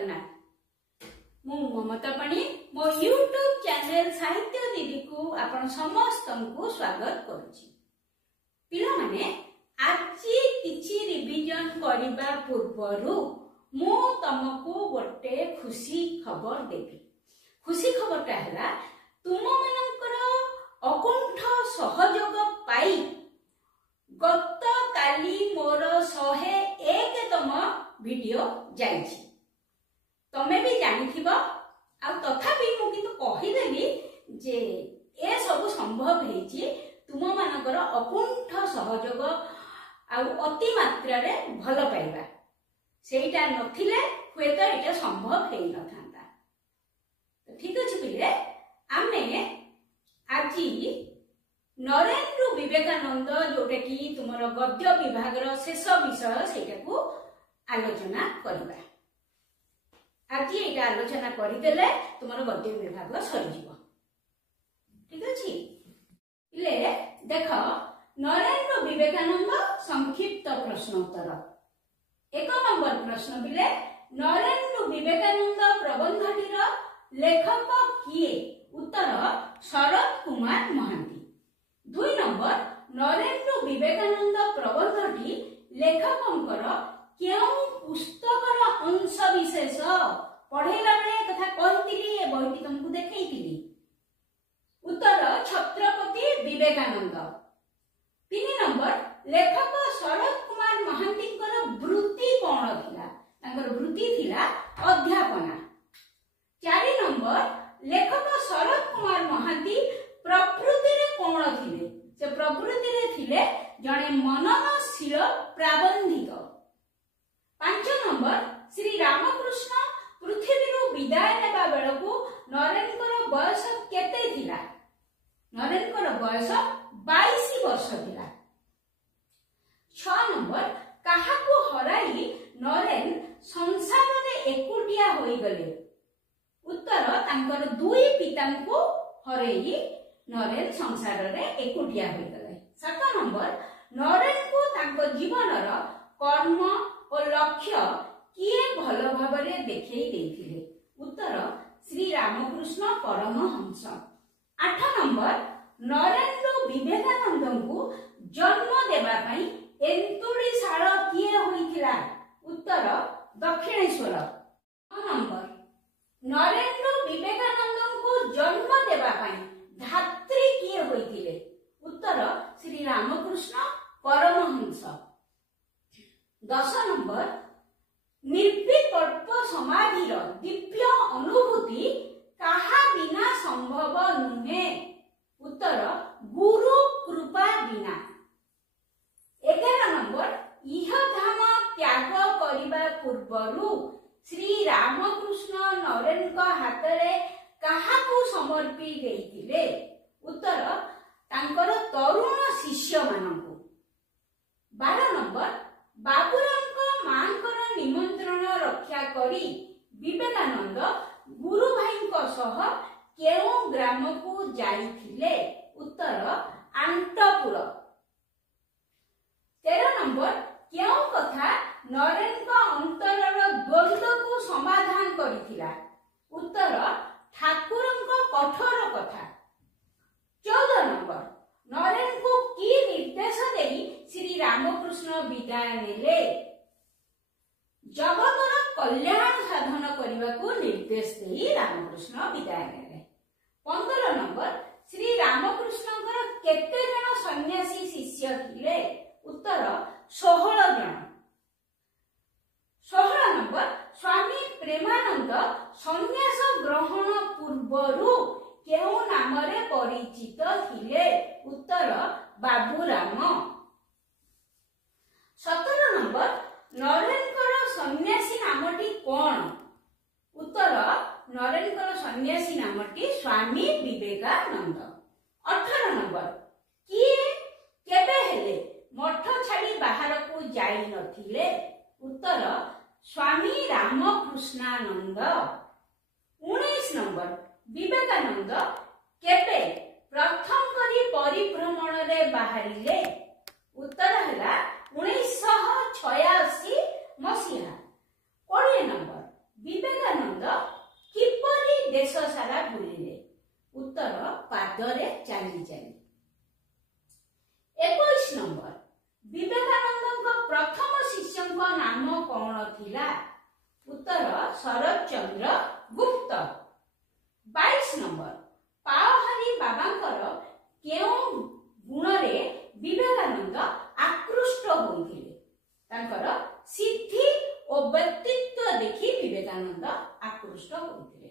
जगन्नाथ। मु ममता पाणी मो यूट्यूब चैनल साहित्य दीदी को आपण समस्त को स्वागत करूची। पिला माने आज किछि रिवीजन करबा पूर्वरु मु तमको गोटे खुशी खबर देबी। खुशी खबर का हला तुम मानकर अकुंठ सहयोग पाई गत काली मोर 101तम वीडियो जाइछि। तमे भी जानिथिबो आ तथापि मु किंतु कहिदेली जे ए सब संभव हेछि तुम मानकर अकुंठ सहयोग आ अति मात्रा रे भल पाइबा सेटा नथिले हुए तो एटा संभव हेइ नथांता। ठीक अछि पिले आमे आज नरेंद्र विवेकानंद जोटे कि तुमर गद्य विभाग शेष विषय सेटा को आलोचना करबा। आज एटा आलोचना करिदेले तुमर गद्य विभाग सरीजिवो। ठीक अछि इले देख नरेंद्र विवेकानंद संक्षिप्त प्रश्नोत्तर। 1 नंबर प्रश्न बिले नरेंद्र विवेकानंद प्रबंधटीर लेखक किए? उत्तर शरद कुमार महांती। 2 नंबर नरेंद्र विवेकानंद प्रबंधटी लेखकंकर केउ पुस्तकर अंश विशेष पढ़ेला बेले कथा कहतिली ए बहिटी तुमको देखैतिली? उत्तर छत्रपति विवेकानंद। 3 नंबर लेखक शरद कुमार महांतीकर वृत्ति कोन थिला? तांकर वृत्ति थिला अध्यापना। 4 नंबर लेखक शरद कुमार महांती प्रकृति रे कोन थिले? से प्रकृति रे थिले जणे मननशील प्राबंधिक। 5 नंबर श्री रामकृष्ण पृथ्वी विदाय नेबा बेलकू नरेंद्र बयस केते थिला? नरेंद्र बयस 22 वर्ष थिला। 6 नंबर काहाकू हराई नरेन संसार रे एकुटिया होई गले? उत्तर तांकर 2 पितांको हरेई नरेन संसार रे एकुटिया होई गले। 7 नंबर नरेन को तांको जीवनर कर्म और लक्ष्य किए भल भाबरे देखै देथिले? उत्तर श्री रामकृष्ण परमहंस। 8 नंबर नरेंद्र विवेकानंद को जन्म देबा पई एंतुड़ीशाल किए होइथिला? उत्तर दक्षिणेश्वर। 9 नंबर नरेंद्र विवेकानंद को जन्म देबा पई धात्री किए होइथिले? उत्तर श्री रामकृष्ण परमहंस। 10 नंबर निर्विकल्प समाधिर दिव्य अनुभूति काहा बिना संभव नुहे? उत्तर गुरु कृपा बिना। 11 नंबर इह धाम त्याग करिबा पूर्वरु श्री रामकृष्ण नरेन का हातरे काहाकू समर्पी देइथिले? उत्तर तांकर तरुण शिष्य मानकू। 12 नंबर बाबूराम मांकर निमंत्रण रक्षा करी विवेकानंद गुरु भाई सह केउ ग्राम को जाइथिले? उत्तर आंटपुर। 13 नंबर केउ कथा नरेन का अंतरर द्वंद्व को समाधान करिथिला? उत्तर ठाकुरंक कठोर कथा। 14 नंबर नरेन को की निर्देश देई श्री रामकृष्ण विदाय नेले? जगतर कल्याण साधन करने को निर्देश दे रामकृष्ण विदाय नेले। 15 नंबर श्री रामकृष्ण केते जन सन्यासी शिष्य थिले? उत्तर 16 जन। 16 नंबर स्वामी प्रेमानंद सन्यास ग्रहण पूर्वरु केउ नामरे परिचित थिले? उत्तर बाबूराम। 17 नंबर नरेंद्र सन्यासी नामटी कोन? उत्तर नरेंद्र सन्यासी नामटी स्वामी विवेकानंद। 18 नंबर किए केबे हेले मठ छाड़ी बाहर को जाई नथिले? उत्तर स्वामी रामकृष्णानंद। 19 नंबर विवेकानंद केबे प्रथम करी परिभ्रमण रे बाहरिले? उत्तर हला 1986 मसीहा। 20 नंबर विवेक ସାରା ବୁଲିଲେ? ଉତ୍ତର ପାଦରେ ଚାଲି ଚାଲି। 21 ନମ୍ବର, ବିବେକାନନ୍ଦଙ୍କ ପ୍ରଥମ ଶିଷ୍ୟଙ୍କ ନାମ କଣ ଥିଲା? ଉତ୍ତର ଶରତ ଚନ୍ଦ୍ର ଗୁପ୍ତ। 22 ନମ୍ବର, ପାଓହାରୀ ବାବାଙ୍କର କେଉଁ ଗୁଣରେ ବିବେକାନନ୍ଦ ଆକୃଷ୍ଟ ହୋଇଥିଲେ? ତାଙ୍କର ସିଦ୍ଧି ଓ ବ୍ୟକ୍ତିତ୍ୱ ଦେଖି ବିବେକାନନ୍ଦ ଆକୃଷ୍ଟ ହୋଇଥିଲେ।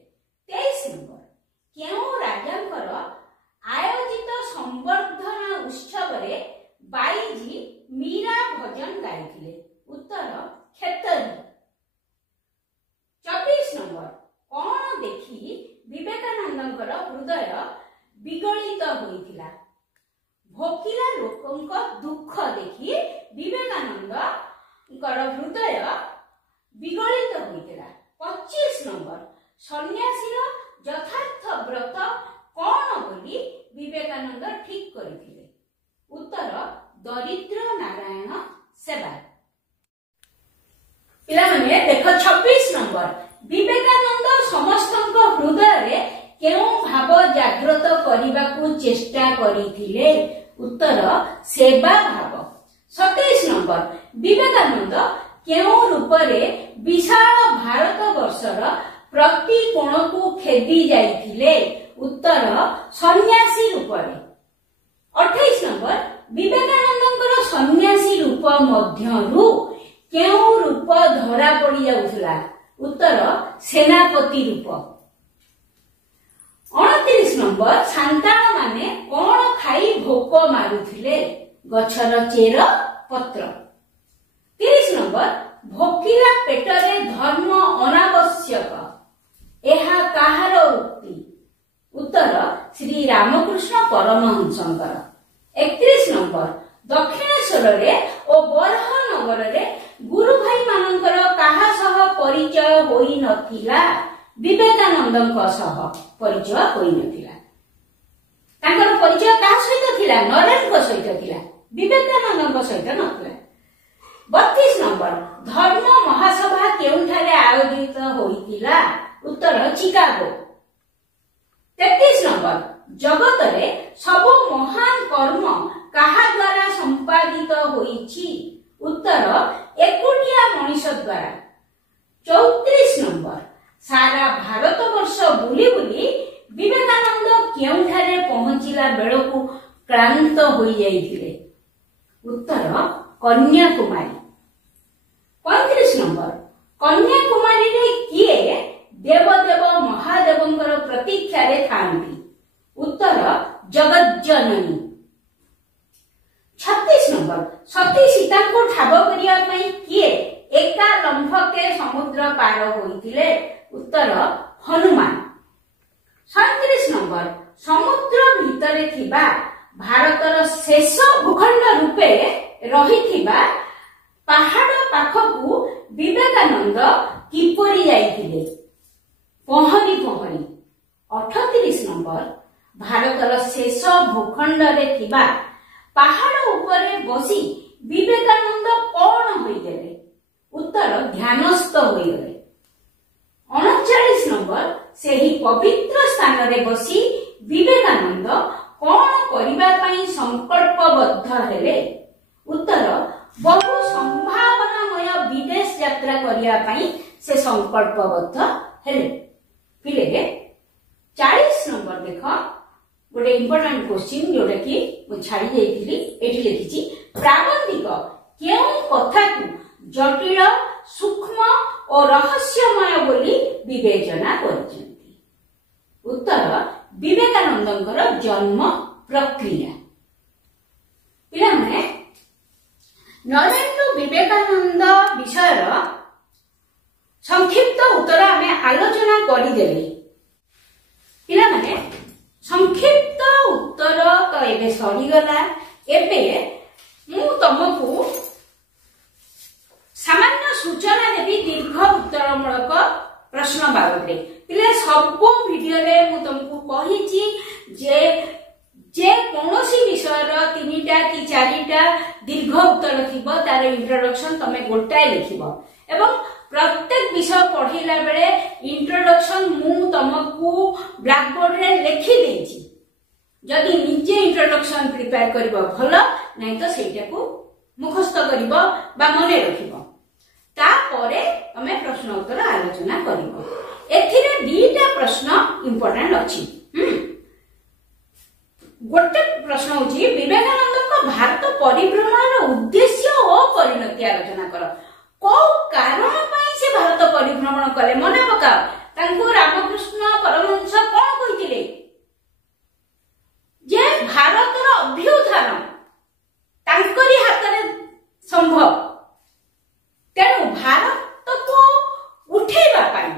23 ନମ୍ବର, କେଉଁ ରାଜାଙ୍କର ଆୟୋଜିତ ସମ୍ବର୍ଦ୍ଧନା ଉତ୍ସବରେ ବାଇଜୀ ମୀରା ଭଜନ ଗାଇଥିଲେ? ଉତ୍ତର ଖେତରୀ। 24 ନମ୍ବର, କଣ ଦେଖି ବିବେକାନନ୍ଦଙ୍କର ହୃଦୟ ବିଗଳିତ ହୋଇଥିଲା? ଭୋକିଲା ଲୋକଙ୍କ ଦୁଃଖ ଦେଖି ବିବେକାନନ୍ଦଙ୍କର ହୃଦୟ ବିଗଳିତ ହୋଇଥିଲା। 25 ନମ୍ବର, ସନ୍ନ୍ୟାସୀର ଯଥାର୍ଥ ବ୍ରତ କଣ ବୋଲି ବିବେକାନନ୍ଦ ଠିକ କରିଥିଲେ? ଉତ୍ତର ଦରିଦ୍ର ନାରାୟଣ ସେବା। ପିଲାମାନେ ଦେଖ 26 ନମ୍ବର, ବିବେକାନନ୍ଦ ସମସ୍ତଙ୍କ ହୃଦୟରେ କେଉଁ ଭାବ ଜାଗ୍ରତ କରିବାକୁ ଚେଷ୍ଟା କରିଥିଲେ? ଉତ୍ତର ସେବା ଭାବ। 27 ନମ୍ବର, ବିବେକାନନ୍ଦ କେଉଁ ରୂପରେ ବିଶାଳ ଭାରତ ବର୍ଷର ପ୍ରତି କୋଣକୁ ଖେଦି ଯାଇଥିଲେ? ଉତ୍ତର ସନ୍ନ୍ୟାସୀ ରୂପରେ। 28 ନମ୍ବର, ବିବେକାନନ୍ଦଙ୍କର ସନ୍ନ୍ୟାସୀ ରୂପ ମଧ୍ୟରୁ କେଉଁ ରୂପ ଧରା ପଡି ଯାଉଥିଲା? ଉତ୍ତର ସେନାପତି ରୂପ। 29 ନମ୍ବର, ସାନ୍ତାଳ ମାନେ କଣ ଖାଇ ଭୋକ ମାରୁଥିଲେ? ଗଛର ଚେର ପତ୍ର। 30 ନମ୍ବର, ଭୋକିଲା ପେଟରେ ଧର୍ମ ଅନାବଶ୍ୟକ, ଏହା କାହାର ଉକ୍ତି? ଉତ୍ତର ଶ୍ରୀ ରାମକୃଷ୍ଣ ପରମହଂସଙ୍କର। 31 ନମ୍ବର, ଦକ୍ଷିଣେଶ୍ୱରରେ ଓ ବରହନଗରରେ ଗୁରୁ ଭାଇ ମାନଙ୍କର କାହା ସହ ପରିଚୟ ହୋଇ ନଥିଲା? ବିବେକାନନ୍ଦଙ୍କ ସହ ପରିଚୟ ହୋଇନଥିଲା। ତାଙ୍କର ପରିଚୟ କାହା ସହିତ ଥିଲା? ନରେନଙ୍କ ସହିତ ଥିଲା, ବିବେକାନନ୍ଦଙ୍କ ସହିତ ନଥିଲା। 32 ନମ୍ବର, ଧର୍ମ ମହାସଭା କେଉଁଠାରେ ଆୟୋଜିତ ହୋଇଥିଲା? ଉତ୍ତର ଚିକାଗୋ। 33 ନମ୍ବର, ଜଗତରେ ସବୁ ମହାନ କର୍ମ କାହା ଦ୍ୱାରା ସମ୍ପାଦିତ ହୋଇଛି? ଉତ୍ତର ଏକୁଟିଆ ମଣିଷ ଦ୍ୱାରା। 34 ନମ୍ବର, ସାରା ଭାରତ ବର୍ଷ ବୁଲି ବୁଲି ବିବେକାନନ୍ଦ କେଉଁଠାରେ ପହଞ୍ଚିଲା ବେଳକୁ କ୍ଳାନ୍ତ ହୋଇଯାଇଥିଲେ? ଉତ୍ତର କନ୍ୟାକୁମାରୀ। 35 ନମ୍ବର, କନ୍ୟାକୁମାରୀରେ କିଏ ଦେବଦେବ ମହାଦେବଙ୍କର ପ୍ରତୀକ୍ଷାରେ ଥାନ୍ତି? ଉତ୍ତର ଜଗଜ୍ଜନନୀ। 36 ନମ୍ବର, ସତୀ ସୀତାଙ୍କୁ ଠାବ କରିବା ପାଇଁ କିଏ ଏକା ଲମ୍ଫକେ ସମୁଦ୍ର ପାର ହୋଇଥିଲେ? ଉତ୍ତର ହନୁମାନ। 37 ନମ୍ବର, ସମୁଦ୍ର ଭିତରେ ଥିବା ଭାରତର ଶେଷ ଭୂଖଣ୍ଡ ରୂପେ ରହିଥିବା ପାହାଡ ପାଖକୁ ବିବେକାନନ୍ଦ କିପରି ଯାଇଥିଲେ? ପହଁରି ପହଁରି। 38 ନମ୍ବର, ଭାରତର ଶେଷ ଭୂଖଣ୍ଡରେ ଥିବା ପାହାଡ ଉପରେ ବସି ବିବେକାନନ୍ଦ କଣ ହୋଇଗଲେ? ଉତ୍ତର ଧ୍ୟାନସ୍ଥ ହୋଇଗଲେ। 39 ନମ୍ବର, ସେହି ପବିତ୍ର ସ୍ଥାନରେ ବସି ବିବେକାନନ୍ଦ କଣ କରିବା ପାଇଁ ସଂକଳ୍ପବଦ୍ଧ ହେଲେ? ଉତ୍ତର ବହୁ ସମ୍ଭାବନାମୟ ବିଦେଶ ଯାତ୍ରା କରିବା ପାଇଁ ସେ ସଂକଳ୍ପବଦ୍ଧ ହେଲେ। ପିଲେ 40 ନମ୍ବର ଦେଖ, ଗୋଟେ ଇମ୍ପୋର୍ଟାଣ୍ଟ କ୍ୱେଶ୍ଚିନ୍ ଯୋଉଟା କି ମୁଁ ଛାଡି ଯାଇଥିଲି, ଏଠି ଲେଖିଛି ପ୍ରାବନ୍ଧିକ କେଉଁ କଥାକୁ ଜଟିଳ, ସୂକ୍ଷ୍ମ ଓ ରହସ୍ୟମୟ ବୋଲି ବିବେଚନା କରିଛନ୍ତି? ଉତ୍ତର ବିବେକାନନ୍ଦଙ୍କର ଜନ୍ମ ପ୍ରକ୍ରିୟା। ପିଲାମାନେ, ନରେନ୍ଦ୍ର ବିବେକାନନ୍ଦ ବିଷୟର ସଂକ୍ଷିପ୍ତ ଉତ୍ତର ଆମେ ଆଲୋଚନା କରିଦେଲେ। ପିଲାମାନେ, ସଂକ୍ଷିପ୍ତ ଉତ୍ତର ତ ଏବେ ସରିଗଲା। ଏବେ ମୁଁ ତମକୁ ସାମାନ୍ୟ ସୂଚନା ଦେବି ଦୀର୍ଘ ଉତ୍ତରମୂଳକ ପ୍ରଶ୍ନ ବାବଦରେ। ପିଲା, ସବୁ ଭିଡିଓରେ ମୁଁ ତମକୁ କହିଛି ଯେ କୌଣସି ବିଷୟର 3ଟା କି 4ଟା ଦୀର୍ଘ ଉତ୍ତର ଥିବ, ତାର ଇଣ୍ଟ୍ରୋଡକ୍ସନ ତମେ ଗୋଟାଏ ଲେଖିବ ଏବଂ ପ୍ରତ୍ୟେକ विषय पढ़ेला बेले इंट्रोडक्शन मु तुमको ब्लैक बोर्ड रे लिखि देछि जदि निजे इंट्रोडक्शन प्रिपेयर करिवो भलो नै तो सेटा को मुखस्त करिवो बा मने रखिवो तापरे तमे प्रश्न उत्तर आलोचना करिवो एथिरे दीटा प्रश्न इंपोर्टेंट अछि गोटे प्रश्न होची विवेकानंद को भारत परिभ्रमण उद्देश्य और परिणति आलोचना कर को कारण पई से भारत परिभ्रमण कले मने पका तांको रामकृष्ण परमहंस कोन कहिथिले जे भारतर अभ्युत्थान तांकरी हातरे संभव तेणु भारत को उठेबा पाई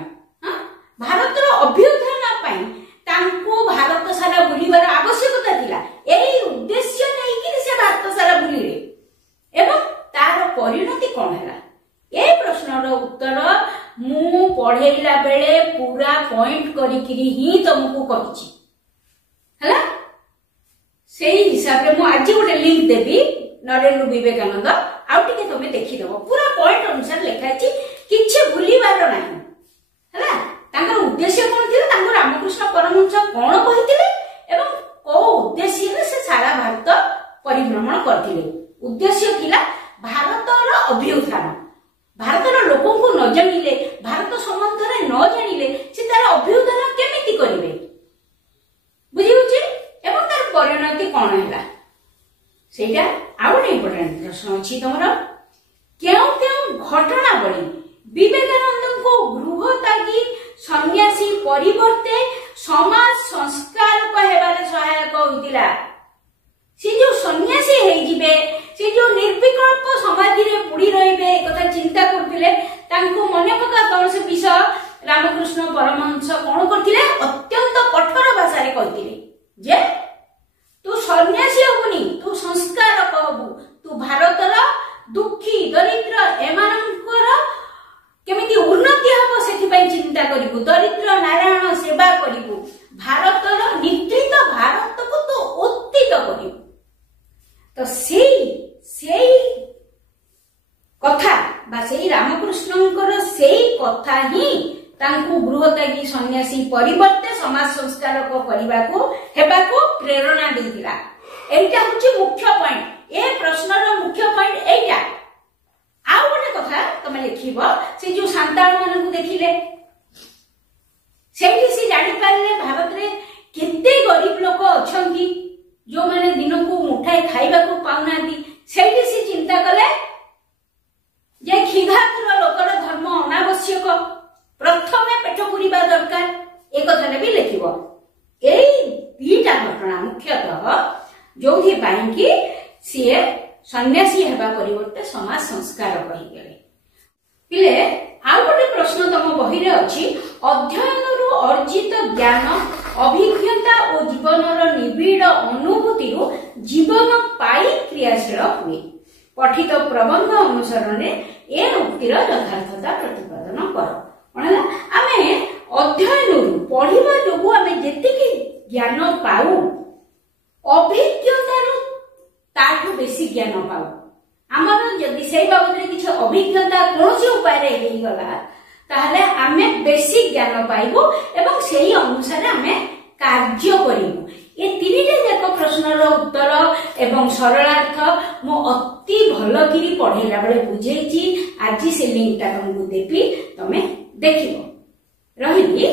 भारतर अभ्युत्थान पाई तांको भारत सारा बुलिबार आवश्यकता थिला एई उद्देश्य नै कि से भारत सारा बुलिले एवं तार परिणति कोन हैला ए प्रश्नर उत्तर मु पढेला बेले पूरा पॉइंट करिकिरी ही तुमको कहिछि हला सेही हिसाब रे मु आज गोटे लिंक देबी नरेंद्र विवेकानंद आउ टिके तमे देखि दबो पूरा पॉइंट अनुसार लिखा अछि किछि भूलिबार नाही हला तांकर उद्देश्य कोन थिला तांकर रामकृष्ण परमहंस कोन कहिथिले एवं को उद्देश्य रे से सारा भारत परिभ्रमण करथिले उद्देश्य थिला भारतर अभ्युत्थान भारतर लोकों को न जानिले भारत संबंध रे न जानिले से तार अभ्युत्थान केमिति करिवे बुझिउछि एवं तार परिणति कोन हैला सेटा आउ इम्पोर्टेंट प्रश्न अछि तमरा केउ केउ घटना बळी विवेकानंद को गृह त्यागी सन्यासी परिवर्ते समाज संस्कार हेबारे सहायक होइतिला से जो सन्यासी हेइ जिबे से जो निर्विकल्प समाधि रे पुड़ी रहिबे कथा चिंता करथिले तांको मने पका तोर से विषय रामकृष्ण परमहंस कोन करथिले अत्यंत कठोर भाषा रे कहिथिले जे तू सन्यासी होबुनी तू संस्कार कहबू तू भारतर दुखी दरिद्र एमानंकर केमिति उन्नति हबो सेति पई चिंता करिवु दरिद्र नारायण सेवा करिवु भारतर नित्रित भारत को तो उत्थित करिवु तो सेई कथा बा सेई रामकृष्णंकर सेई कथा ही तांकु गृहत्यागी सन्यासी परिवर्ते समाज संस्कार को करिबाको हेबाको प्रेरणा देथिला एटा होची मुख्य पॉइंट ए प्रश्नर मुख्य पॉइंट एटा आउ गोटे कथा तमे लिखिबो से जो सांताल मानकु देखिले सेठी से जानि पारले भारत रे केते गरीब लोक अछंती जो माने दिन को मुठाई खाइबा को पाउनांती सेठी से चिंता कले जे खिधातुर लोकर धर्म अनावश्यक प्रथमे पेट पुरिबा दरकार ए कथाने भी लिखिबो एई दीटा घटना मुख्यतः जोथि पाई कि सिए सन्यासी हेबा परिवर्ते समाज संस्कार कहि गेले पिले आउ गोटे प्रश्न तम बही रे अछि अध्ययनरु अर्जित ज्ञान अभिज्ञता और जीवनर निबिड़ अनुभूति जीवन पाई क्रियाशील हुए पठित प्रबंध अनुसरण ए उक्तिर यथार्थता प्रतिपादन कर आमे अध्ययन पढ़िबा जोगु आमे जेतिकी ज्ञान पाऊ अभिज्ञतारु ताठु बेसी ज्ञान पाऊ आमर जदि सेई बाबद रे किछ अभिज्ञता कोनोसी उपाय रे हेई गला ताहले आमे बेसी ज्ञान पाइबो एवं सेई अनुसार आमे कार्य करिबो ए तीनिटा जाक प्रश्नर उत्तर एवं सरलार्थ मो अति भलो किरी पढेला बेले बुझेइची आज से लिंक ता तुमको देबी तमे देखिबो रहिली।